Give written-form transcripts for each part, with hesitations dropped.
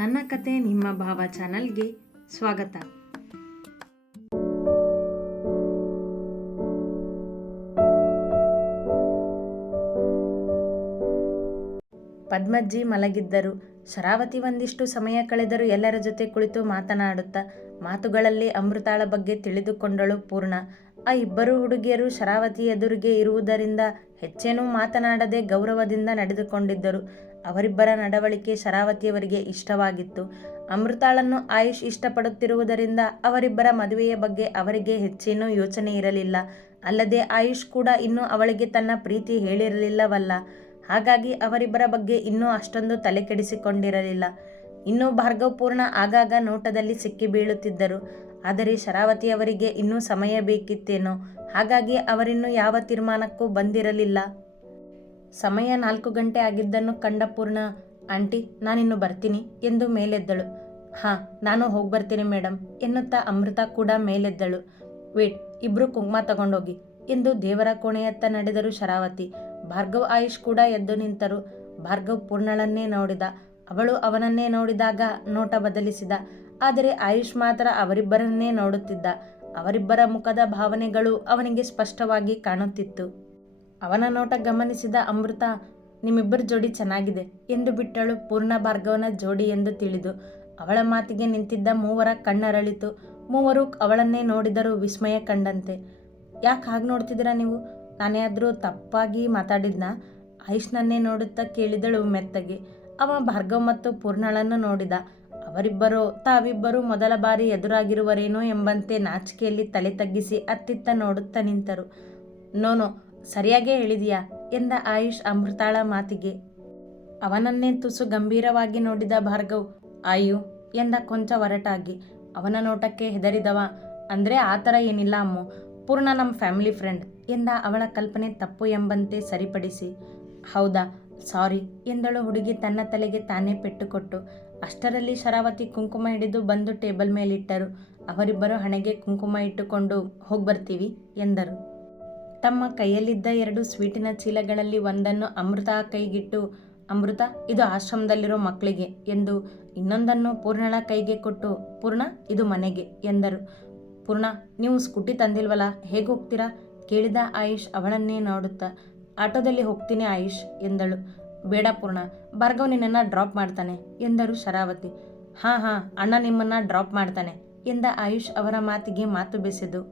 ನನ್ನ ಕತೆ ನಿಮ್ಮ ಭಾವ ಚಾನಲ್ಗೆ ಸ್ವಾಗತ. ಪದ್ಮಜ್ಜಿ ಮಲಗಿದ್ದರು. ಶರಾವತಿ ಒಂದಿಷ್ಟು ಸಮಯ ಕಳೆದರೂ ಎಲ್ಲರ ಜೊತೆ ಕುಳಿತು ಮಾತನಾಡುತ್ತಾ ಮಾತುಗಳಲ್ಲಿ ಅಮೃತಾಳ ಬಗ್ಗೆ ತಿಳಿದುಕೊಂಡಳು ಪೂರ್ಣ. ಆ ಇಬ್ಬರು ಹುಡುಗಿಯರು ಶರಾವತಿ ಎದುರಿಗೆ ಇರುವುದರಿಂದ ಹೆಚ್ಚೇನೂ ಮಾತನಾಡದೆ ಗೌರವದಿಂದ ನಡೆದುಕೊಂಡಿದ್ದರು. ಅವರಿಬ್ಬರ ನಡವಳಿಕೆ ಶರಾವತಿಯವರಿಗೆ ಇಷ್ಟವಾಗಿತ್ತು. ಅಮೃತಾಳನ್ನು ಆಯುಷ್ ಇಷ್ಟಪಡುತ್ತಿರುವುದರಿಂದ ಅವರಿಬ್ಬರ ಮದುವೆಯ ಬಗ್ಗೆ ಅವರಿಗೆ ಹೆಚ್ಚೇನೂ ಯೋಚನೆ ಇರಲಿಲ್ಲ. ಅಲ್ಲದೆ ಆಯುಷ್ ಕೂಡ ಇನ್ನೂ ಅವಳಿಗೆ ತನ್ನ ಪ್ರೀತಿ ಹೇಳಿರಲಿಲ್ಲವಲ್ಲ. ಹಾಗಾಗಿ ಅವರಿಬ್ಬರ ಬಗ್ಗೆ ಇನ್ನೂ ಅಷ್ಟೊಂದು ತಲೆ ಕೆಡಿಸಿಕೊಂಡಿರಲಿಲ್ಲ. ಇನ್ನು ಭಾರ್ಗವ್ ಪೂರ್ಣ ಆಗಾಗ ನೋಟದಲ್ಲಿ ಸಿಕ್ಕಿ ಬೀಳುತ್ತಿದ್ದರು. ಆದರೆ ಶರಾವತಿಯವರಿಗೆ ಇನ್ನೂ ಸಮಯ ಬೇಕಿತ್ತೇನೋ, ಹಾಗಾಗಿ ಅವರಿನ್ನೂ ಯಾವ ತೀರ್ಮಾನಕ್ಕೂ ಬಂದಿರಲಿಲ್ಲ. ಸಮಯ 4 ಗಂಟೆ ಆಗಿದ್ದನ್ನು ಕಂಡ ಪೂರ್ಣ, ಆಂಟಿ ನಾನಿನ್ನು ಬರ್ತೀನಿ ಎಂದು ಮೇಲೆದ್ದಳು. ಹಾಂ, ನಾನು ಹೋಗಿ ಬರ್ತೀನಿ ಮೇಡಮ್ ಎನ್ನುತ್ತಾ ಅಮೃತ ಕೂಡ ಮೇಲೆದ್ದಳು. ವೇಟ್, ಇಬ್ರು ಕುಂಕುಮ ತಗೊಂಡೋಗಿ ಎಂದು ದೇವರ ಕೋಣೆಯತ್ತ ನಡೆದರು ಶರಾವತಿ. ಭಾರ್ಗವ್ ಆಯುಷ್ ಕೂಡ ಎದ್ದು ನಿಂತರು. ಭಾರ್ಗವ್ ಪೂರ್ಣಳನ್ನೇ ನೋಡಿದ. ಅವಳು ಅವನನ್ನೇ ನೋಡಿದಾಗ ನೋಟ ಬದಲಿಸಿದ. ಆದರೆ ಆಯುಷ್ ಮಾತ್ರ ಅವರಿಬ್ಬರನ್ನೇ ನೋಡುತ್ತಿದ್ದ. ಅವರಿಬ್ಬರ ಮುಖದ ಭಾವನೆಗಳು ಅವನಿಗೆ ಸ್ಪಷ್ಟವಾಗಿ ಕಾಣುತ್ತಿತ್ತು. ಅವನ ನೋಟ ಗಮನಿಸಿದ ಅಮೃತ, ನಿಮ್ಮಿಬ್ಬರ ಜೋಡಿ ಚೆನ್ನಾಗಿದೆ ಎಂದು ಬಿಟ್ಟಳು. ಪೂರ್ಣ ಭಾರ್ಗವನ ಜೋಡಿ ಎಂದು ತಿಳಿದು ಅವಳ ಮಾತಿಗೆ ನಿಂತಿದ್ದ ಮೂವರ ಕಣ್ಣರಳಿತು. ಮೂವರು ಅವಳನ್ನೇ ನೋಡಿದರು ವಿಸ್ಮಯ ಕಂಡಂತೆ. ಯಾಕೆ ಹಾಗೆ ನೋಡ್ತಿದ್ದೀರಾ ನೀವು? ನಾನೇನಾದರೂ ತಪ್ಪಾಗಿ ಮಾತಾಡಿದ್ನ? ಆಯುಷ್ನನ್ನೇ ನೋಡುತ್ತಾ ಕೇಳಿದಳು ಮೆತ್ತಗೆ. ಅವ ಭಾರ್ಗವ್ ಮತ್ತು ಪೂರ್ಣಳನ್ನು ನೋಡಿದ. ಅವರಿಬ್ಬರು ತಾವಿಬ್ಬರು ಮೊದಲ ಬಾರಿ ಎದುರಾಗಿರುವರೇನೋ ಎಂಬಂತೆ ನಾಚಿಕೆಯಲ್ಲಿ ತಲೆ ತಗ್ಗಿಸಿ ಅತ್ತಿತ್ತ ನೋಡುತ್ತಾ ನಿಂತರು. ನೋನೋ, ಸರಿಯಾಗೇ ಹೇಳಿದೀಯಾ ಎಂದ ಆಯುಷ್ ಅಮೃತಾಳ ಮಾತಿಗೆ. ಅವನನ್ನೇ ತುಸು ಗಂಭೀರವಾಗಿ ನೋಡಿದ ಭಾರ್ಗವ್, ಆಯು ಎಂದ ಕೊಂಚ ಒರಟಾಗಿ. ಅವನ ನೋಟಕ್ಕೆ ಹೆದರಿದವ, ಅಂದರೆ ಆ ಥರ ಏನಿಲ್ಲ ಅಮ್ಮು, ಪೂರ್ಣ ನಮ್ಮ ಫ್ಯಾಮಿಲಿ ಫ್ರೆಂಡ್ ಎಂದ ಅವಳ ಕಲ್ಪನೆ ತಪ್ಪು ಎಂಬಂತೆ ಸರಿಪಡಿಸಿ. ಹೌದಾ, ಸಾರಿ ಎಂದಳು ಹುಡುಗಿ ತನ್ನ ತಲೆಗೆ ತಾನೇ ಪೆಟ್ಟು ಕೊಟ್ಟು. ಅಷ್ಟರಲ್ಲಿ ಶರಾವತಿ ಕುಂಕುಮ ಹಿಡಿದು ಬಂದು ಟೇಬಲ್ ಮೇಲಿಟ್ಟರು. ಅವರಿಬ್ಬರು ಹಣೆಗೆ ಕುಂಕುಮ ಇಟ್ಟುಕೊಂಡು ಹೋಗಿ ಬರ್ತೀವಿ ಎಂದರು. ತಮ್ಮ ಕೈಯಲ್ಲಿದ್ದ 2 ಸ್ವೀಟಿನ ಚೀಲಗಳಲ್ಲಿ ಒಂದನ್ನು ಅಮೃತ ಕೈಗಿಟ್ಟು, ಅಮೃತ ಇದು ಆಶ್ರಮದಲ್ಲಿರೋ ಮಕ್ಕಳಿಗೆ ಎಂದು ಇನ್ನೊಂದನ್ನು ಪೂರ್ಣಳ ಕೈಗೆ ಕೊಟ್ಟು, ಪೂರ್ಣ ಇದು ಮನೆಗೆ ಎಂದರು. ಪೂರ್ಣ, ನೀವು ಸ್ಕೂಟಿ ತಂದಿಲ್ವಲ್ಲ, ಹೇಗೆ ಹೋಗ್ತೀರಾ ಕೇಳಿದ ಆಯುಷ್ ಅವಳನ್ನೇ ನೋಡುತ್ತಾ. ಆಟೋದಲ್ಲಿ ಹೋಗ್ತೀನಿ ಆಯುಷ್ ಎಂದಳು. ಬೇಡ ಪೂರ್ಣ, ಭಾರ್ಗವ್ ನಿನ್ನನ್ನು ಡ್ರಾಪ್ ಮಾಡ್ತಾನೆ ಎಂದರು ಶರಾವತಿ. ಹಾಂ, ಅಣ್ಣ ನಿಮ್ಮನ್ನು ಡ್ರಾಪ್ ಮಾಡ್ತಾನೆ ಎಂದ ಆಯುಷ್ ಅವರ ಮಾತಿಗೆ ಮಾತು ಬೆಸೆದು.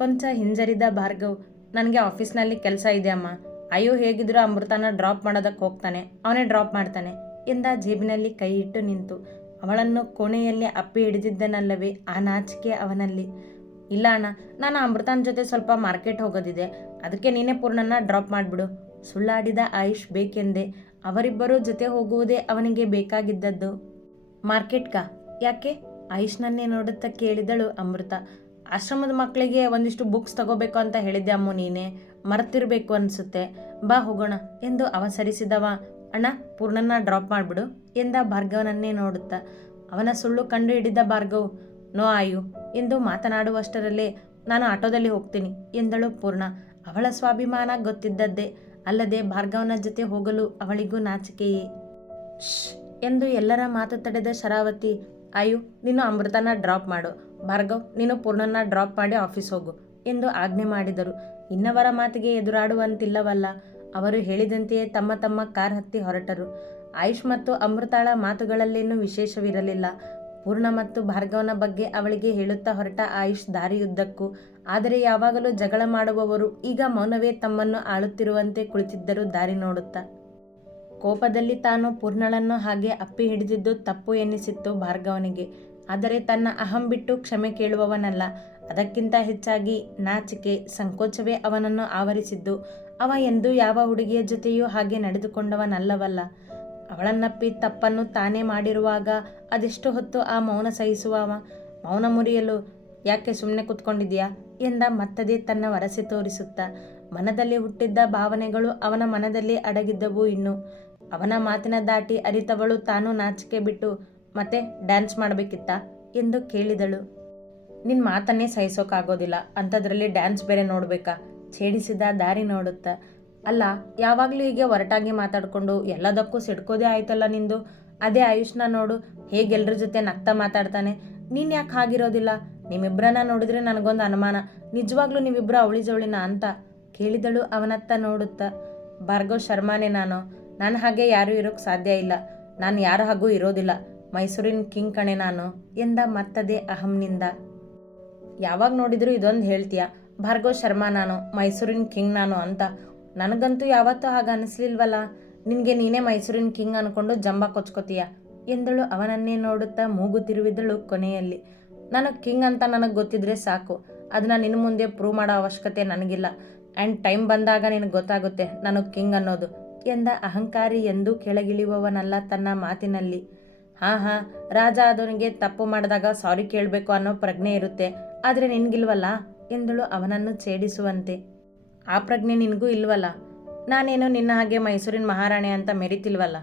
ಕೊಂಚ ಹಿಂಜರಿದ ಭಾರ್ಗವ್, ನನಗೆ ಆಫೀಸ್ನಲ್ಲಿ ಕೆಲಸ ಇದೆ ಅಮ್ಮ. ಅಯ್ಯೋ, ಹೇಗಿದ್ರು ಅಮೃತನ ಡ್ರಾಪ್ ಮಾಡೋದಕ್ಕೆ ಹೋಗ್ತಾನೆ, ಅವನೇ ಡ್ರಾಪ್ ಮಾಡ್ತಾನೆ ಎಂದ ಜೇಬಿನಲ್ಲಿ ಕೈ ಇಟ್ಟು ನಿಂತು. ಅವಳನ್ನು ಕೋಣೆಯಲ್ಲಿ ಅಪ್ಪಿ ಹಿಡಿದಿದ್ದನಲ್ಲವೇ ಆ ನಾಚಿಕೆ ಅವನಲ್ಲಿ. ಇಲ್ಲ ಅಣ್ಣ, ನಾನು ಅಮೃತನ ಜೊತೆ ಸ್ವಲ್ಪ ಮಾರ್ಕೆಟ್ ಹೋಗೋದಿದೆ, ಅದಕ್ಕೆ ನೀನೇ ಪೂರ್ಣನ ಡ್ರಾಪ್ ಮಾಡಿಬಿಡು ಸುಳ್ಳಾಡಿದ ಆಯುಷ್ ಬೇಕೆಂದೆ. ಅವರಿಬ್ಬರೂ ಜೊತೆ ಹೋಗುವುದೇ ಅವನಿಗೆ ಬೇಕಾಗಿದ್ದದ್ದು. ಮಾರ್ಕೆಟ್ಗಾ? ಯಾಕೆ ಆಯುಷ್ನನ್ನೇ ನೋಡುತ್ತಾ ಕೇಳಿದಳು ಅಮೃತ. ಆಶ್ರಮದ ಮಕ್ಕಳಿಗೆ ಒಂದಿಷ್ಟು ಬುಕ್ಸ್ ತಗೋಬೇಕು ಅಂತ ಹೇಳಿದ್ದೆ ಅಮ್ಮು, ನೀನೇ ಮರ್ತಿರ್ಬೇಕು ಅನಿಸುತ್ತೆ, ಬಾ ಹೋಗೋಣ ಎಂದು ಅವಸರಿಸಿದವ. ಅಣ್ಣ, ಪೂರ್ಣನ ಡ್ರಾಪ್ ಮಾಡಿಬಿಡು ಎಂದ ಭಾರ್ಗವನನ್ನೇ ನೋಡುತ್ತಾ. ಅವನ ಸುಳ್ಳು ಕಂಡು ಹಿಡಿದ ಭಾರ್ಗವ್, ನೋ ಆಯು ಎಂದು ಮಾತನಾಡುವಷ್ಟರಲ್ಲೇ ನಾನು ಆಟೋದಲ್ಲಿ ಹೋಗ್ತೀನಿ ಎಂದಳು ಪೂರ್ಣ. ಅವಳ ಸ್ವಾಭಿಮಾನ ಗೊತ್ತಿದ್ದದ್ದೇ, ಅಲ್ಲದೆ ಭಾರ್ಗವನ ಜೊತೆ ಹೋಗಲು ಅವಳಿಗೂ ನಾಚಿಕೆಯೇ. ಶ್ ಎಂದು ಎಲ್ಲರ ಮಾತು ತಡೆದ ಶರಾವತಿ, ಆಯು ನೀನು ಅಮೃತನ ಡ್ರಾಪ್ ಮಾಡು, ಭಾರ್ಗವ್ ನೀನು ಪೂರ್ಣನ ಡ್ರಾಪ್ ಮಾಡಿ ಆಫೀಸ್ ಹೋಗು ಎಂದು ಆಜ್ಞೆ ಮಾಡಿದರು. ಇನ್ನವರ ಮಾತಿಗೆ ಎದುರಾಡುವಂತಿಲ್ಲವಲ್ಲ. ಅವರು ಹೇಳಿದಂತೆಯೇ ತಮ್ಮ ತಮ್ಮ ಕಾರ್ ಹತ್ತಿ ಹೊರಟರು. ಆಯುಷ್ ಮತ್ತು ಅಮೃತಾಳ ಮಾತುಗಳಲ್ಲೇನೂ ವಿಶೇಷವಿರಲಿಲ್ಲ. ಪೂರ್ಣ ಮತ್ತು ಭಾರ್ಗವನ ಬಗ್ಗೆ ಅವಳಿಗೆ ಹೇಳುತ್ತಾ ಹೊರಟ ಆಯುಷ್ ದಾರಿಯುದ್ದಕ್ಕೂ. ಆದರೆ ಯಾವಾಗಲೂ ಜಗಳ ಮಾಡುವವರು ಈಗ ಮೌನವೇ ತಮ್ಮನ್ನು ಆಳುತ್ತಿರುವಂತೆ ಕುಳಿತಿದ್ದರು ದಾರಿ ನೋಡುತ್ತಾ. ಕೋಪದಲ್ಲಿ ತಾನು ಪೂರ್ಣಳನ್ನು ಹಾಗೆ ಅಪ್ಪಿ ಹಿಡಿದಿದ್ದು ತಪ್ಪು ಎನ್ನಿಸಿತ್ತು ಭಾರ್ಗವನಿಗೆ. ಆದರೆ ತನ್ನ ಅಹಂ ಬಿಟ್ಟು ಕ್ಷಮೆ ಕೇಳುವವನಲ್ಲ. ಅದಕ್ಕಿಂತ ಹೆಚ್ಚಾಗಿ ನಾಚಿಕೆ, ಸಂಕೋಚವೇ ಅವನನ್ನು ಆವರಿಸಿದ್ದು. ಅವ ಎಂದೂ ಯಾವ ಹುಡುಗಿಯ ಜೊತೆಯೂ ಹಾಗೆ ನಡೆದುಕೊಂಡವನಲ್ಲವಲ್ಲ. ಅವಳನ್ನಪ್ಪಿ ತಪ್ಪನ್ನು ತಾನೇ ಮಾಡಿರುವಾಗ ಅದೆಷ್ಟು ಹೊತ್ತು ಆ ಮೌನ ಸಹಿಸುವ ಅವ? ಮೌನ ಮುರಿಯಲು ಯಾಕೆ ಸುಮ್ಮನೆ ಕೂತ್ಕೊಂಡಿದ್ಯಾ ಎಂದ ಮತ್ತದೇ ತನ್ನ ವರಸೆ ತೋರಿಸುತ್ತಾ. ಮನದಲ್ಲಿ ಹುಟ್ಟಿದ್ದ ಭಾವನೆಗಳು ಅವನ ಮನದಲ್ಲಿ ಅಡಗಿದ್ದವು. ಇನ್ನು ಅವನ ಮಾತಿನ ದಾಟಿ ಅರಿತವಳು ತಾನು ನಾಚಿಕೆ ಬಿಟ್ಟು, ಮತ್ತೆ ಡ್ಯಾನ್ಸ್ ಮಾಡಬೇಕಿತ್ತಾ ಎಂದು ಕೇಳಿದಳು. ನಿನ್ನ ಮಾತನ್ನೇ ಸಹಿಸೋಕ್ಕಾಗೋದಿಲ್ಲ, ಅಂಥದ್ರಲ್ಲಿ ಡ್ಯಾನ್ಸ್ ಬೇರೆ ನೋಡಬೇಕಾ ಛೇಡಿಸಿದ ದಾರಿ ನೋಡುತ್ತಾ. ಅಲ್ಲ, ಯಾವಾಗಲೂ ಹೀಗೆ ಒರಟಾಗಿ ಮಾತಾಡಿಕೊಂಡು ಎಲ್ಲದಕ್ಕೂ ಸಿಡ್ಕೋದೇ ಆಯ್ತಲ್ಲ ನಿಂದು. ಅದೇ ಆಯುಷ್ನ ನೋಡು, ಹೇಗೆ ಎಲ್ರ ಜೊತೆ ನಗ್ತಾ ಮಾತಾಡ್ತಾನೆ. ನೀನು ಯಾಕೆ ಹಾಗಿರೋದಿಲ್ಲ? ನಿಮ್ಮಿಬ್ಬರನ್ನ ನೋಡಿದ್ರೆ ನನಗೊಂದು ಅನುಮಾನ, ನಿಜವಾಗ್ಲೂ ನೀವಿಬ್ಬರು ಅವಳಿ ಜವಳಿನ ಅಂತ ಕೇಳಿದಳು ಅವನತ್ತ ನೋಡುತ್ತಾ. ಭಾರ್ಗವ್ ಶರ್ಮಾನೇ ನಾನು ಹಾಗೆ ಯಾರೂ ಇರೋಕ್ಕೆ ಸಾಧ್ಯ ಇಲ್ಲ, ನಾನು ಯಾರ ಹಾಗೂ ಇರೋದಿಲ್ಲ, ಮೈಸೂರಿನ ಕಿಂಗ್ ಕಣೆ ನಾನು ಎಂದ ಮತ್ತದೇ ಅಹಂನಿಂದ. ಯಾವಾಗ ನೋಡಿದ್ರು ಇದೊಂದು ಹೇಳ್ತೀಯ, ಭಾರ್ಗವ್ ಶರ್ಮಾ ನಾನು, ಮೈಸೂರಿನ ಕಿಂಗ್ ನಾನು ಅಂತ. ನನಗಂತೂ ಯಾವತ್ತೂ ಹಾಗೆ ಅನಿಸ್ಲಿಲ್ವಲ್ಲ. ನಿನಗೆ ನೀನೇ ಮೈಸೂರಿನ ಕಿಂಗ್ ಅನ್ಕೊಂಡು ಜಂಬ ಕೊಚ್ಕೋತೀಯ ಎಂದಳು ಅವನನ್ನೇ ನೋಡುತ್ತಾ ಮೂಗು ತಿರುವಿದಳು ಕೊನೆಯಲ್ಲಿ. ನಾನು ಕಿಂಗ್ ಅಂತ ನನಗೆ ಗೊತ್ತಿದ್ರೆ ಸಾಕು, ಅದನ್ನ ನಿನ್ನ ಮುಂದೆ ಪ್ರೂವ್ ಮಾಡೋ ಅವಶ್ಯಕತೆ ನನಗಿಲ್ಲ. ಆ್ಯಂಡ್ ಟೈಮ್ ಬಂದಾಗ ನಿನಗೆ ಗೊತ್ತಾಗುತ್ತೆ ನಾನು ಕಿಂಗ್ ಅನ್ನೋದು ಎಂದ ಅಹಂಕಾರಿ. ಎಂದೂ ಕೆಳಗಿಳಿಯುವವನಲ್ಲ ತನ್ನ ಮಾತಿನಲ್ಲಿ. ಹಾಂ, ರಾಜ ಆದವನಿಗೆ ತಪ್ಪು ಮಾಡಿದಾಗ ಸಾರಿ ಕೇಳಬೇಕು ಅನ್ನೋ ಪ್ರಜ್ಞೆ ಇರುತ್ತೆ, ಆದರೆ ನಿನಗಿಲ್ವಲ್ಲ ಎಂದಳು ಅವನನ್ನು ಛೇಡಿಸುವಂತೆ. ಆ ಪ್ರಜ್ಞೆ ನಿನಗೂ ಇಲ್ವಲ್ಲ? ನಾನೇನು ನಿನ್ನ ಹಾಗೆ ಮೈಸೂರಿನ ಮಹಾರಾಣಿ ಅಂತ ಮೆರಿತಿಲ್ವಲ್ಲ.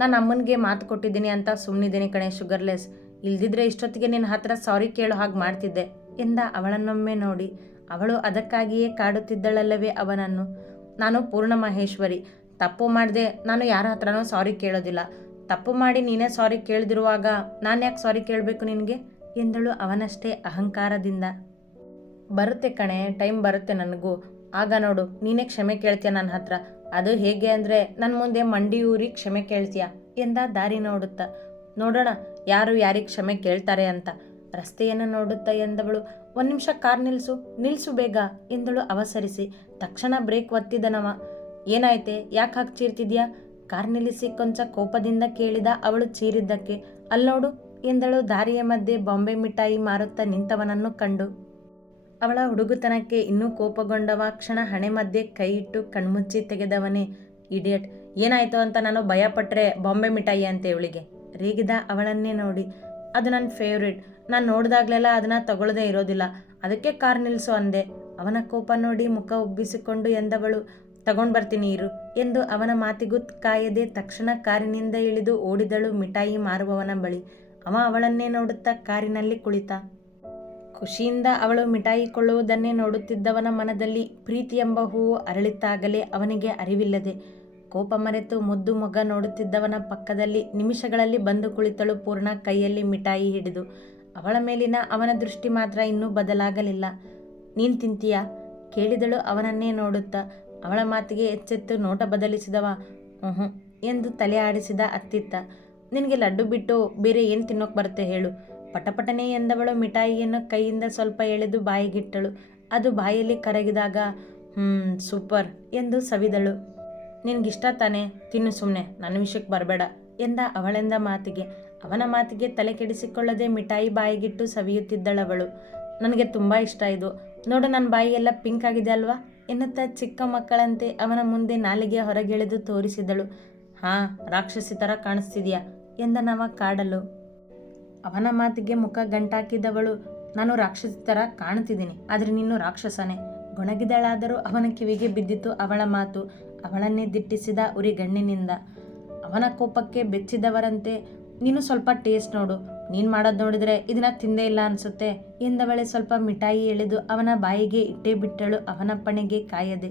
ನಾನು ಅಮ್ಮನಿಗೆ ಮಾತು ಕೊಟ್ಟಿದ್ದೀನಿ ಅಂತ ಸುಮ್ಮನಿದ್ದೀನಿ ಕಣೆ ಶುಗರ್ಲೆಸ್. ಇಲ್ದಿದ್ರೆ ಇಷ್ಟೊತ್ತಿಗೆ ನಿನ್ನ ಹತ್ರ ಸಾರಿ ಕೇಳೋ ಹಾಗೆ ಮಾಡ್ತಿದ್ದೆ ಎಂದ ಅವಳನ್ನೊಮ್ಮೆ ನೋಡಿ. ಅವಳು ಅದಕ್ಕಾಗಿಯೇ ಕಾಡುತ್ತಿದ್ದಳಲ್ಲವೇ ಅವನನ್ನು. ನಾನು ಪೂರ್ಣ ಮಹೇಶ್ವರಿ, ತಪ್ಪು ಮಾಡಿದೆ ನಾನು ಯಾರ ಹತ್ರನೂ ಸಾರಿ ಕೇಳೋದಿಲ್ಲ. ತಪ್ಪು ಮಾಡಿ ನೀನೇ ಸಾರಿ ಕೇಳ್ದಿರುವಾಗ ನಾನು ಯಾಕೆ ಸಾರಿ ಕೇಳಬೇಕು ನಿನಗೆ ಎಂದಳು ಅವನಷ್ಟೇ ಅಹಂಕಾರದಿಂದ. ಬರುತ್ತೆ ಕಣೆ, ಟೈಮ್ ಬರುತ್ತೆ ನನಗೂ, ಆಗ ನೋಡು ನೀನೇ ಕ್ಷಮೆ ಕೇಳ್ತೀಯ ನನ್ನ ಹತ್ರ. ಅದು ಹೇಗೆ ಅಂದರೆ ನನ್ನ ಮುಂದೆ ಮಂಡಿ ಊರಿ ಕ್ಷಮೆ ಕೇಳ್ತೀಯ ಎಂದ ದಾರಿ ನೋಡುತ್ತಾ. ನೋಡೋಣ ಯಾರು ಯಾರಿಗೆ ಕ್ಷಮೆ ಕೇಳ್ತಾರೆ ಅಂತ. ರಸ್ತೆಯನ್ನು ನೋಡುತ್ತಾ ಎಂದವಳು. ಒಂದು ನಿಮಿಷ ಕಾರ್ ನಿಲ್ಲಿಸು ಬೇಗ ಎಂದಳು ಅವಸರಿಸಿ. ತಕ್ಷಣ ಬ್ರೇಕ್ ಒತ್ತಿದನವ. ಏನಾಯ್ತೆ, ಯಾಕೆ ಹಾಗೆ ಚೀರ್ತಿದ್ಯಾ? ಕಾರ್ ನಿಲ್ಲಿಸಿ ಕೊಂಚ ಕೋಪದಿಂದ ಕೇಳಿದ ಅವಳು ಚೀರಿದ್ದಕ್ಕೆ. ಅಲ್ಲೋಡು ಎಂದಳು ದಾರಿಯ ಮಧ್ಯೆ ಬಾಂಬೆ ಮಿಠಾಯಿ ಮಾರುತ್ತಾ ನಿಂತವನನ್ನು ಕಂಡು. ಅವಳ ಹುಡುಗುತನಕ್ಕೆ ಇನ್ನೂ ಕೋಪಗೊಂಡವ ಕ್ಷಣ ಹಣೆ ಮಧ್ಯೆ ಕೈ ಇಟ್ಟು ಕಣ್ಮುಚ್ಚಿ ತೆಗೆದವನೇ. ಇಡಿಯಟ್, ಏನಾಯ್ತು ಅಂತ ನಾನು ಭಯಪಟ್ಟರೆ ಬಾಂಬೆ ಮಿಠಾಯಿ ಅಂತೆ ಇವಳಿಗೆ ರೇಗಿದ ಅವಳನ್ನೇ ನೋಡಿ. ಅದು ನನ್ನ ಫೇವ್ರೇಟ್, ನಾನು ನೋಡಿದಾಗಲೆಲ್ಲ ಅದನ್ನು ತಗೊಳ್ಳದೇ ಇರೋದಿಲ್ಲ, ಅದಕ್ಕೆ ಕಾರ್ ನಿಲ್ಲಿಸು ಅಂದೆ. ಅವನ ಕೋಪ ನೋಡಿ ಮುಖ ಉಬ್ಬಿಸಿಕೊಂಡು ಎಂದವಳು. ತಗೊಂಡು ಬರ್ತೀನಿ ಇರು ಎಂದು ಅವನ ಮಾತಿಗೂ ಕಾಯದೆ ತಕ್ಷಣ ಕಾರಿನಿಂದ ಇಳಿದು ಓಡಿದಳು ಮಿಠಾಯಿ ಮಾರುವವನ ಬಳಿ. ಅವ ಅವಳನ್ನೇ ನೋಡುತ್ತಾ ಕಾರಿನಲ್ಲಿ ಕುಳಿತ. ಖುಷಿಯಿಂದ ಅವಳು ಮಿಠಾಯಿ ಕೊಳ್ಳುವುದನ್ನೇ ನೋಡುತ್ತಿದ್ದವನ ಮನದಲ್ಲಿ ಪ್ರೀತಿ ಎಂಬ ಹೂವು ಅರಳಿತಾಗಲೇ ಅವನಿಗೆ ಅರಿವಿಲ್ಲದೆ ಕೋಪ ಮರೆತು ಮುದ್ದು ಮೊಗ ನೋಡುತ್ತಿದ್ದವನ ಪಕ್ಕದಲ್ಲಿ ನಿಮಿಷಗಳಲ್ಲಿ ಬಂದು ಕುಳಿತಳು ಪೂರ್ಣ, ಕೈಯಲ್ಲಿ ಮಿಠಾಯಿ ಹಿಡಿದು. ಅವಳ ಮೇಲಿನ ಅವನ ದೃಷ್ಟಿ ಮಾತ್ರ ಇನ್ನೂ ಬದಲಾಗಲಿಲ್ಲ. ನೀನು ತಿಂತೀಯಾ ಕೇಳಿದಳು ಅವನನ್ನೇ ನೋಡುತ್ತಾ. ಅವಳ ಮಾತಿಗೆ ಎಚ್ಚೆತ್ತು ನೋಟ ಬದಲಿಸಿದವ. ಎಂದು ತಲೆ ಆಡಿಸಿದ ಅತ್ತಿತ್ತ. ನಿನಗೆ ಲಡ್ಡು ಬಿಟ್ಟು ಬೇರೆ ಏನು ತಿನ್ನೋಕೆ ಬರುತ್ತೆ ಹೇಳು? ಪಟಪಟನೆ ಎಂದವಳು ಮಿಠಾಯಿಯನ್ನು ಕೈಯಿಂದ ಸ್ವಲ್ಪ ಎಳೆದು ಬಾಯಿಗಿಟ್ಟಳು. ಅದು ಬಾಯಲ್ಲಿ ಕರಗಿದಾಗ ಸೂಪರ್ ಎಂದು ಸವಿದಳು. ನಿನಗಿಷ್ಟ ತಾನೇ, ತಿನ್ನು, ಸುಮ್ಮನೆ ನನ್ನ ವಿಷಯಕ್ಕೆ ಬರಬೇಡ ಎಂದ ಅವಳೆಂದ ಮಾತಿಗೆ. ಅವನ ಮಾತಿಗೆ ತಲೆ ಕೆಡಿಸಿಕೊಳ್ಳದೆ ಮಿಠಾಯಿ ಬಾಯಿಗಿಟ್ಟು ಸವಿಯುತ್ತಿದ್ದಳವಳು. ನನಗೆ ತುಂಬ ಇಷ್ಟ ಇದು, ನೋಡು ನನ್ನ ಬಾಯಿ ಎಲ್ಲ ಪಿಂಕ್ ಆಗಿದೆ ಅಲ್ವಾ ಎನ್ನುತ್ತಾ ಚಿಕ್ಕ ಮಕ್ಕಳಂತೆ ಅವನ ಮುಂದೆ ನಾಲಿಗೆ ಹೊರಗೆಳೆದು ತೋರಿಸಿದಳು. ಹಾಂ, ರಾಕ್ಷಸಿ ಥರ ಕಾಣಿಸ್ತಿದ್ಯಾ ಎಂದನವ ಕಾಡಲು. ಅವನ ಮಾತಿಗೆ ಮುಖ ಗಂಟಾಕಿದವಳು. ನಾನು ರಾಕ್ಷಸಿ ಥರ ಕಾಣ್ತಿದ್ದೀನಿ, ಆದರೆ ನೀನು ರಾಕ್ಷಸನೇ ಗೊಣಗಿದಳಾದರೂ ಅವನ ಕಿವಿಗೆ ಬಿದ್ದಿತು ಅವಳ ಮಾತು. ಅವಳನ್ನೇ ದಿಟ್ಟಿಸಿದ ಉರಿಗಣ್ಣಿನಿಂದ. ಅವನ ಕೋಪಕ್ಕೆ ಬೆಚ್ಚಿದವರಂತೆ, ನೀನು ಸ್ವಲ್ಪ ಟೇಸ್ಟ್ ನೋಡು, ನೀನು ಮಾಡೋದು ನೋಡಿದರೆ ಇದನ್ನ ತಿಂದೇ ಇಲ್ಲ ಅನಿಸುತ್ತೆ ಎಂದವಳೆ ಸ್ವಲ್ಪ ಮಿಠಾಯಿ ಎಳೆದು ಅವನ ಬಾಯಿಗೆ ಇಟ್ಟೇ ಬಿಟ್ಟಳು ಅವನಪ್ಪಣೆಗೆ ಕಾಯದೆ.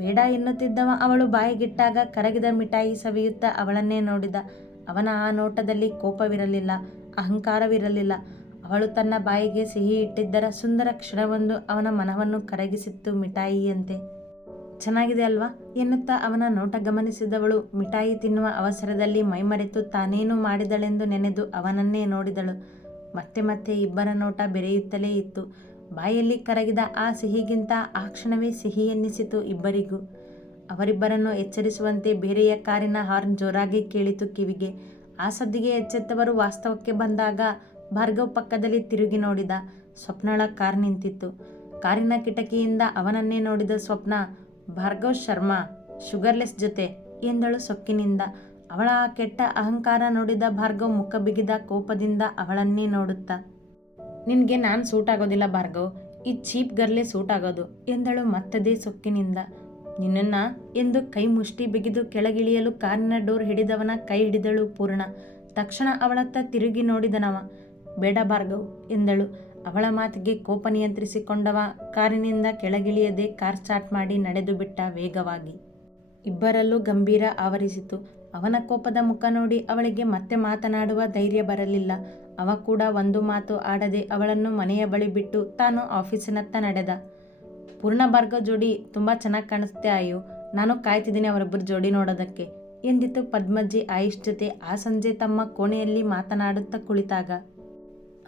ಬೇಡ ಎನ್ನುತ್ತಿದ್ದವ ಅವಳು ಬಾಯಿಗಿಟ್ಟಾಗ ಕರಗಿದ ಮಿಠಾಯಿ ಸವಿಯುತ್ತಾ ಅವಳನ್ನೇ ನೋಡಿದ. ಅವನ ಆ ನೋಟದಲ್ಲಿ ಕೋಪವಿರಲಿಲ್ಲ, ಅಹಂಕಾರವಿರಲಿಲ್ಲ. ಅವಳು ತನ್ನ ಬಾಯಿಗೆ ಸಿಹಿ ಇಟ್ಟಿದ್ದರ ಸುಂದರ ಕ್ಷಣವೊಂದು ಅವನ ಮನವನ್ನು ಕರಗಿಸಿತ್ತು ಮಿಠಾಯಿಯಂತೆ. ಚೆನ್ನಾಗಿದೆ ಅಲ್ವಾ ಎನ್ನುತ್ತಾ ಅವನ ನೋಟ ಗಮನಿಸಿದವಳು ಮಿಠಾಯಿ ತಿನ್ನುವ ಅವಸರದಲ್ಲಿ ಮೈಮರೆತು ತಾನೇನು ಮಾಡಿದಳೆಂದು ನೆನೆದು ಅವನನ್ನೇ ನೋಡಿದಳು. ಮತ್ತೆ ಮತ್ತೆ ಇಬ್ಬರ ನೋಟ ಬೆರೆಯುತ್ತಲೇ ಇತ್ತು. ಬಾಯಲ್ಲಿ ಕರಗಿದ ಆ ಸಿಹಿಗಿಂತ ಆ ಕ್ಷಣವೇ ಸಿಹಿ ಎನ್ನಿಸಿತು ಇಬ್ಬರಿಗೂ. ಅವರಿಬ್ಬರನ್ನು ಎಚ್ಚರಿಸುವಂತೆ ಬೇರೆಯ ಕಾರಿನ ಹಾರ್ನ್ ಜೋರಾಗಿ ಕೇಳಿತು ಕಿವಿಗೆ. ಆ ಸದ್ದಿಗೆ ಎಚ್ಚೆತ್ತವರು ವಾಸ್ತವಕ್ಕೆ ಬಂದಾಗ ಭಾರ್ಗವ್ ಪಕ್ಕದಲ್ಲಿ ತಿರುಗಿ ನೋಡಿದ. ಸ್ವಪ್ನಳ ಕಾರ್ ನಿಂತಿತ್ತು. ಕಾರಿನ ಕಿಟಕಿಯಿಂದ ಅವನನ್ನೇ ನೋಡಿದ ಸ್ವಪ್ನ. ಭಾರ್ಗವ್ ಶರ್ಮಾ ಶುಗರ್ಲೆಸ್ ಜೊತೆ ಎಂದಳು ಸೊಕ್ಕಿನಿಂದ. ಅವಳ ಆ ಕೆಟ್ಟ ಅಹಂಕಾರ ನೋಡಿದ ಭಾರ್ಗವ್ ಮುಖ ಬಿಗಿದ ಕೋಪದಿಂದ ಅವಳನ್ನೇ ನೋಡುತ್ತಾ. ನಿನಗೆ ನಾನು ಸೂಟ್ ಆಗೋದಿಲ್ಲ ಭಾರ್ಗವ್, ಈ ಚೀಪ್ ಗರ್ಲೆ ಸೂಟ್ ಆಗೋದು ಎಂದಳು ಮತ್ತದೇ ಸೊಕ್ಕಿನಿಂದ. ನಿನ್ನ ಎಂದು ಕೈ ಮುಷ್ಟಿ ಬಿಗಿದು ಕೆಳಗಿಳಿಯಲು ಕಾರಿನ ಡೋರ್ ಹಿಡಿದವನ ಕೈ ಹಿಡಿದಳು ಪೂರ್ಣ. ತಕ್ಷಣ ಅವಳತ್ತ ತಿರುಗಿ ನೋಡಿದನವ. ಬೇಡ ಭಾರ್ಗವ್ ಎಂದಳು. ಅವಳ ಮಾತಿಗೆ ಕೋಪ ನಿಯಂತ್ರಿಸಿಕೊಂಡವ ಕಾರಿನಿಂದ ಕೆಳಗಿಳಿಯದೆ ಕಾರ್ ಸ್ಟಾರ್ಟ್ ಮಾಡಿ ನಡೆದು ಬಿಟ್ಟ ವೇಗವಾಗಿ. ಇಬ್ಬರಲ್ಲೂ ಗಂಭೀರ ಆವರಿಸಿತು. ಅವನ ಕೋಪದ ಮುಖ ನೋಡಿ ಅವಳಿಗೆ ಮತ್ತೆ ಮಾತನಾಡುವ ಧೈರ್ಯ ಬರಲಿಲ್ಲ. ಅವ ಕೂಡ ಒಂದು ಮಾತು ಆಡದೆ ಅವಳನ್ನು ಮನೆಯ ಬಳಿ ಬಿಟ್ಟು ತಾನು ಆಫೀಸಿನತ್ತ ನಡೆದ. ಪೂರ್ಣ ಭಾರ್ಗವ್ ಜೋಡಿ ತುಂಬ ಚೆನ್ನಾಗಿ ಕಾಣಿಸುತ್ತೆ ಆಯು, ನಾನು ಕಾಯ್ತಿದ್ದೀನಿ ಅವರಿಬ್ಬರು ಜೋಡಿ ನೋಡೋದಕ್ಕೆ ಎಂದಿತು ಪದ್ಮಜ್ಜಿ ಆಯುಷ್ ಜೊತೆ ಆ ಸಂಜೆ ತಮ್ಮ ಕೋಣೆಯಲ್ಲಿ ಮಾತನಾಡುತ್ತಾ ಕುಳಿತಾಗ.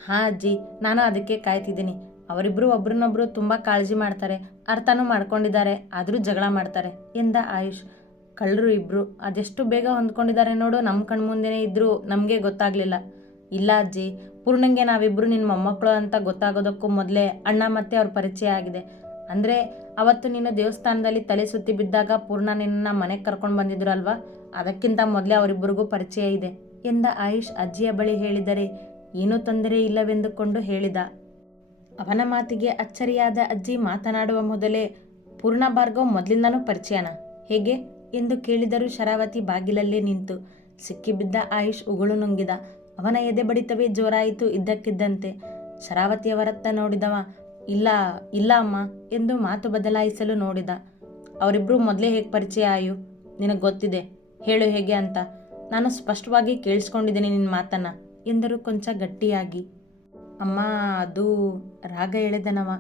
ಹಾಂ ಅಜ್ಜಿ, ನಾನು ಅದಕ್ಕೆ ಕಾಯ್ತಿದ್ದೀನಿ. ಅವರಿಬ್ಬರು ಒಬ್ರನ್ನೊಬ್ರು ತುಂಬ ಕಾಳಜಿ ಮಾಡ್ತಾರೆ, ಅರ್ಥನೂ ಮಾಡ್ಕೊಂಡಿದ್ದಾರೆ, ಆದರೂ ಜಗಳ ಮಾಡ್ತಾರೆ ಎಂದ ಆಯುಷ್. ಕಳ್ಳರು ಇಬ್ಬರು ಅದೆಷ್ಟು ಬೇಗ ಹೊಂದ್ಕೊಂಡಿದ್ದಾರೆ ನೋಡು, ನಮ್ಮ ಕಣ್ಮುಂದೆನೇ ಇದ್ದರೂ ನಮಗೆ ಗೊತ್ತಾಗಲಿಲ್ಲ. ಇಲ್ಲ ಅಜ್ಜಿ, ಪೂರ್ಣಂಗೆ ನಾವಿಬ್ಬರು ನಿನ್ನ ಮೊಮ್ಮಕ್ಕಳು ಅಂತ ಗೊತ್ತಾಗೋದಕ್ಕೂ ಮೊದಲೇ ಅಣ್ಣ ಮತ್ತೆ ಅವ್ರ ಪರಿಚಯ ಆಗಿದೆ. ಅಂದರೆ ಅವತ್ತು ನೀನು ದೇವಸ್ಥಾನದಲ್ಲಿ ತಲೆ ಸುತ್ತಿ ಬಿದ್ದಾಗ ಪೂರ್ಣ ನಿನ್ನ ಮನೆಗೆ ಕರ್ಕೊಂಡು ಬಂದಿದ್ರು ಅಲ್ವಾ, ಅದಕ್ಕಿಂತ ಮೊದಲೇ ಅವರಿಬ್ಬರಿಗೂ ಪರಿಚಯ ಇದೆ ಎಂದ ಆಯುಷ್ ಅಜ್ಜಿಯ ಬಳಿ ಹೇಳಿದರೆ ಏನೂ ತೊಂದರೆ ಇಲ್ಲವೆಂದುಕೊಂಡು ಹೇಳಿದ. ಅವನ ಮಾತಿಗೆ ಅಚ್ಚರಿಯಾದ ಅಜ್ಜಿ ಮಾತನಾಡುವ ಮೊದಲೇ ಪೂರ್ಣ ಭಾರ್ಗವ್ ಮೊದಲಿಂದನೂ ಪರಿಚಯನ ಹೇಗೆ ಎಂದು ಕೇಳಿದರು. ಶರಾವತಿ ಬಾಗಿಲಲ್ಲೇ ನಿಂತು ಸಿಕ್ಕಿಬಿದ್ದ ಆಯುಷ್ ಉಗುಳು ನುಂಗಿದ. ಅವನ ಎದೆ ಬಡಿತವೇ ಜೋರಾಯಿತು ಇದ್ದಕ್ಕಿದ್ದಂತೆ. ಶರಾವತಿಯವರತ್ತ ನೋಡಿದವ. ಇಲ್ಲ ಇಲ್ಲ ಅಮ್ಮ ಎಂದು ಮಾತು ಬದಲಾಯಿಸಲು ನೋಡಿದ. ಅವರಿಬ್ಬರು ಮೊದಲೇ ಹೇಗೆ ಪರಿಚಯ ಆಯು, ನಿನಗೆ ಗೊತ್ತಿದೆ, ಹೇಳು ಹೇಗೆ ಅಂತ. ನಾನು ಸ್ಪಷ್ಟವಾಗಿ ಕೇಳಿಸ್ಕೊಂಡಿದ್ದೀನಿ ನಿನ್ನ ಮಾತನ್ನ ಎಂದರು ಕೊಂಚ ಗಟ್ಟಿಯಾಗಿ. ಅಮ್ಮ ಅದು ರಾಗ ಎಳೆದನವ.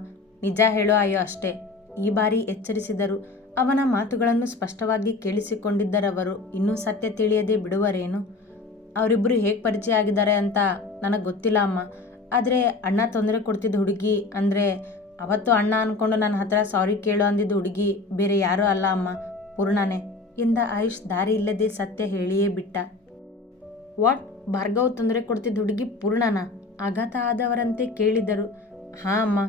ನಿಜ ಹೇಳು ಆಯು ಅಷ್ಟೇ, ಈ ಬಾರಿ ಎಚ್ಚರಿಸಿದರು. ಅವನ ಮಾತುಗಳನ್ನು ಸ್ಪಷ್ಟವಾಗಿ ಕೇಳಿಸಿಕೊಂಡಿದ್ದರವರು ಇನ್ನೂ ಸತ್ಯ ತಿಳಿಯದೆ ಬಿಡುವರೇನು? ಅವರಿಬ್ಬರು ಹೇಗೆ ಪರಿಚಯ ಆಗಿದ್ದಾರೆ ಅಂತ ನನಗೆ ಗೊತ್ತಿಲ್ಲ ಅಮ್ಮ, ಆದರೆ ಅಣ್ಣ ತೊಂದರೆ ಕೊಡ್ತಿದ್ದ ಹುಡುಗಿ, ಅಂದರೆ ಅವತ್ತು ಅಣ್ಣ ಅಂದ್ಕೊಂಡು ನನ್ನ ಹತ್ರ ಸಾರಿ ಕೇಳು ಅಂದಿದ್ದ ಹುಡುಗಿ ಬೇರೆ ಯಾರೂ ಅಲ್ಲ ಅಮ್ಮ, ಪೂರ್ಣನೇ ಎಂದ ಆಯುಷ್ ದಾರಿ ಇಲ್ಲದೆ ಸತ್ಯ ಹೇಳಿಯೇ ಬಿಟ್ಟ. ವಾಟ್, ಭಾರ್ಗವ್ ತೊಂದರೆ ಕೊಡ್ತಿದ್ದ ಹುಡುಗಿ ಪೂರ್ಣನ? ಆಘಾತ ಆದವರಂತೆ ಕೇಳಿದರು. ಹಾಂ ಅಮ್ಮ,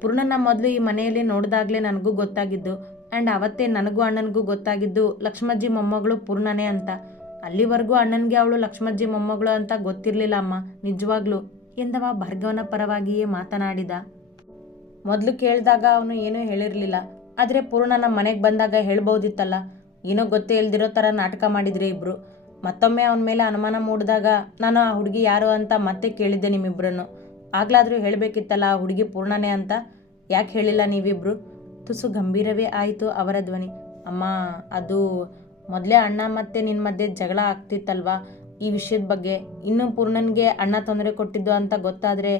ಪೂರ್ಣನ ಮೊದಲು ಈ ಮನೆಯಲ್ಲಿ ನೋಡಿದಾಗಲೇ ನನಗೂ ಗೊತ್ತಾಗಿದ್ದು, ಆ್ಯಂಡ್ ಅವತ್ತೇ ನನಗೂ ಅಣ್ಣನಿಗೂ ಗೊತ್ತಾಗಿದ್ದು ಲಕ್ಷ್ಮಜ್ಜಿ ಮೊಮ್ಮಗಳು ಪೂರ್ಣನೇ ಅಂತ. ಅಲ್ಲಿವರೆಗೂ ಅಣ್ಣನಿಗೆ ಅವಳು ಲಕ್ಷ್ಮಜ್ಜಿ ಮೊಮ್ಮಗಳು ಅಂತ ಗೊತ್ತಿರಲಿಲ್ಲ ಅಮ್ಮ, ನಿಜವಾಗ್ಲೂ ಎಂದವ ಭಾರ್ಗವನ ಪರವಾಗಿಯೇ ಮಾತನಾಡಿದ. ಮೊದಲು ಕೇಳಿದಾಗ ಅವನು ಏನೂ ಹೇಳಿರಲಿಲ್ಲ, ಆದರೆ ಪೂರ್ಣ ನಮ್ಮ ಮನೆಗೆ ಬಂದಾಗ ಹೇಳ್ಬೋದಿತ್ತಲ್ಲ. ಏನೋ ಗೊತ್ತೇ ಇಲ್ದಿರೋ ಥರ ನಾಟಕ ಮಾಡಿದ್ರಿ ಇಬ್ಬರು. ಮತ್ತೊಮ್ಮೆ ಅವನ ಮೇಲೆ ಅನುಮಾನ ಮೂಡಿದಾಗ ನಾನು ಆ ಹುಡುಗಿ ಯಾರು ಅಂತ ಮತ್ತೆ ಕೇಳಿದ್ದೆ ನಿಮ್ಮಿಬ್ಬರನ್ನು. ಆಗ್ಲಾದರೂ ಹೇಳಬೇಕಿತ್ತಲ್ಲ ಆ ಹುಡುಗಿ ಪೂರ್ಣನೇ ಅಂತ, ಯಾಕೆ ಹೇಳಿಲ್ಲ ನೀವಿಬ್ಬರು? ತುಸು ಗಂಭೀರವೇ ಆಯಿತು ಅವರ ಧ್ವನಿ. ಅಮ್ಮ ಅದು ಮೊದಲೇ ಅಣ್ಣ ಮತ್ತು ನಿನ್ನ ಮಧ್ಯೆ ಜಗಳ ಆಗ್ತಿತ್ತಲ್ವಾ ಈ ವಿಷಯದ ಬಗ್ಗೆ. ಇನ್ನೂ ಪೂರ್ಣನಿಗೆ ಅಣ್ಣ ತೊಂದರೆ ಕೊಟ್ಟಿದ್ದು ಅಂತ ಗೊತ್ತಾದರೆ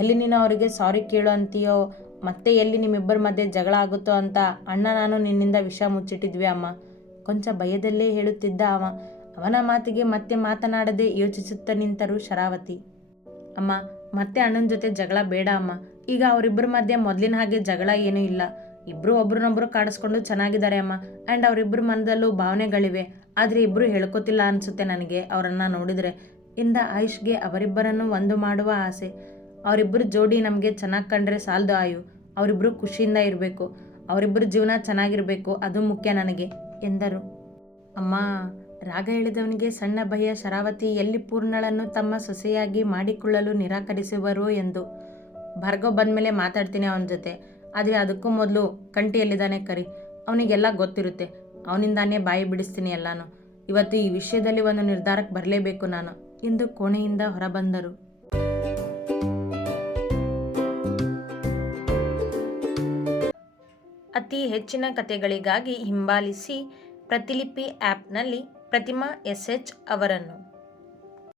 ಎಲ್ಲಿ ನೀನು ಅವರಿಗೆ ಸಾರಿ ಕೇಳು ಅಂತೀಯೋ, ಮತ್ತೆ ಎಲ್ಲಿ ನಿಮ್ಮಿಬ್ಬರ ಮಧ್ಯೆ ಜಗಳ ಆಗುತ್ತೋ ಅಂತ ಅಣ್ಣ ನಾನು ನಿನ್ನಿಂದ ವಿಷಯ ಮುಚ್ಚಿಟ್ಟಿದ್ವಿ ಅಮ್ಮ, ಕೊಂಚ ಭಯದಲ್ಲೇ ಹೇಳುತ್ತಿದ್ದ ಅವ. ಅವನ ಮಾತಿಗೆ ಮತ್ತೆ ಮಾತನಾಡದೆ ಯೋಚಿಸುತ್ತಾ ನಿಂತರು ಶರಾವತಿ. ಅಮ್ಮ, ಮತ್ತೆ ಅಣ್ಣನ ಜೊತೆ ಜಗಳ ಬೇಡ ಅಮ್ಮ. ಈಗ ಅವರಿಬ್ಬರ ಮಧ್ಯೆ ಮೊದಲಿನ ಹಾಗೆ ಜಗಳ ಏನೂ ಇಲ್ಲ. ಇಬ್ಬರು ಒಬ್ರನ್ನೊಬ್ರು ಕಾಡಿಸ್ಕೊಂಡು ಚೆನ್ನಾಗಿದ್ದಾರೆ ಅಮ್ಮ. ಆ್ಯಂಡ್ ಅವರಿಬ್ಬರ ಮನದಲ್ಲೂ ಭಾವನೆಗಳಿವೆ, ಆದರೆ ಇಬ್ಬರು ಹೇಳ್ಕೊತಿಲ್ಲ ಅನಿಸುತ್ತೆ ನನಗೆ ಅವರನ್ನು ನೋಡಿದರೆ ಎಂದ ಆಯುಷ್ಗೆ ಅವರಿಬ್ಬರನ್ನು ಒಂದು ಮಾಡುವ ಆಸೆ. ಅವರಿಬ್ಬರು ಜೋಡಿ ನಮಗೆ ಚೆನ್ನಾಗಿ ಕಂಡ್ರೆ ಸಾಲದು ಆಯು, ಅವರಿಬ್ಬರು ಖುಷಿಯಿಂದ ಇರಬೇಕು, ಅವರಿಬ್ಬರು ಜೀವನ ಚೆನ್ನಾಗಿರಬೇಕು, ಅದು ಮುಖ್ಯ ನನಗೆ ಎಂದರು. ಅಮ್ಮ, ರಾಗ ಎಳೆದವನಿಗೆ ಸಣ್ಣ ಭಯ ಶರಾವತಿ ಎಲ್ಲಿ ಪೂರ್ಣಳನ್ನು ತಮ್ಮ ಸೊಸೆಯಾಗಿ ಮಾಡಿಕೊಳ್ಳಲು ನಿರಾಕರಿಸುವರೋ ಎಂದು. ಭಾರ್ಗವ್ ಬಂದಮೇಲೆ ಮಾತಾಡ್ತೀನಿ ಅವನ ಜೊತೆ, ಆದರೆ ಅದಕ್ಕೂ ಮೊದಲು ಕಂಟಿಯಲ್ಲಿದ್ದಾನೆ ಕರಿ, ಅವನಿಗೆಲ್ಲ ಗೊತ್ತಿರುತ್ತೆ, ಅವನಿಂದಾನೇ ಬಾಯಿ ಬಿಡಿಸ್ತೀನಿ ಎಲ್ಲಾನು. ಇವತ್ತು ಈ ವಿಷಯದಲ್ಲಿ ಒಂದು ನಿರ್ಧಾರಕ್ಕೆ ಬರಲೇಬೇಕು ನಾನು ಎಂದು ಕೋಣೆಯಿಂದ ಹೊರಬಂದರು. ಅತಿ ಹೆಚ್ಚಿನ ಕಥೆಗಳಿಗಾಗಿ ಹಿಂಬಾಲಿಸಿ ಪ್ರತಿಲಿಪಿ ಆ್ಯಪ್ನಲ್ಲಿ ಪ್ರತಿಮಾ SH ಅವರನ್ನು.